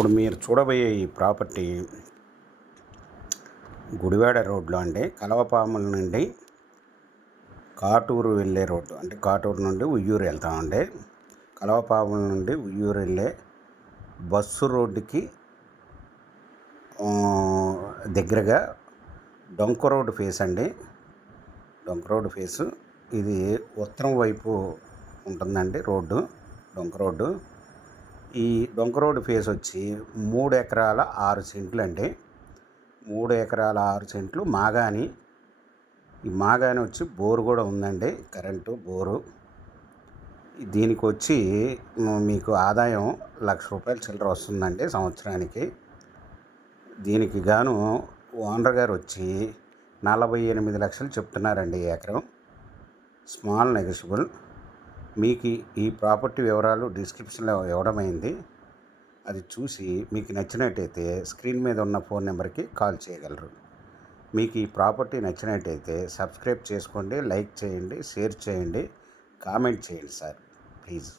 ఇప్పుడు మీరు చూడబోయే ఈ ప్రాపర్టీ గుడివాడ రోడ్లో అండి. కలవపాముల నుండి కాటూరు వెళ్ళే రోడ్డు, అంటే కాటూరు నుండి ఉయ్యూరు వెళ్తామండి. కలవపాముల నుండి ఉయ్యూరు వెళ్ళే బస్సు రోడ్డుకి దగ్గరగా డొంక రోడ్డు ఫేస్ అండి. డొంక రోడ్డు ఫేసు ఇది ఉత్తరం వైపు ఉంటుందండి రోడ్డు, డొంక రోడ్డు. ఈ డొంక రోడ్డు ఫేస్ వచ్చి 3 ఎకరాల 6 సెంట్లు అండి. 3 ఎకరాల 6 సెంట్లు మాగాని. ఈ మాగాని వచ్చి బోరు కూడా ఉందండి, కరెంటు బోరు. దీనికి వచ్చి మీకు ఆదాయం ₹1,00,000 చిల్లర వస్తుందండి సంవత్సరానికి. దీనికి గాను ఓనర్ గారు వచ్చి 48 లక్షలు చెప్తున్నారండి ఎకరం. Small negotiable. మీకు ఈ ప్రాపర్టీ వివరాలు డిస్క్రిప్షన్లో ఇవ్వడమైంది. అది చూసి మీకు నచ్చినట్టయితే స్క్రీన్ మీద ఉన్న ఫోన్ నెంబర్కి కాల్ చేయగలరు. మీకు ఈ ప్రాపర్టీ నచ్చినట్టయితే సబ్స్క్రైబ్ చేసుకోండి, లైక్ చేయండి, షేర్ చేయండి, కామెంట్ చేయండి సార్ ప్లీజ్.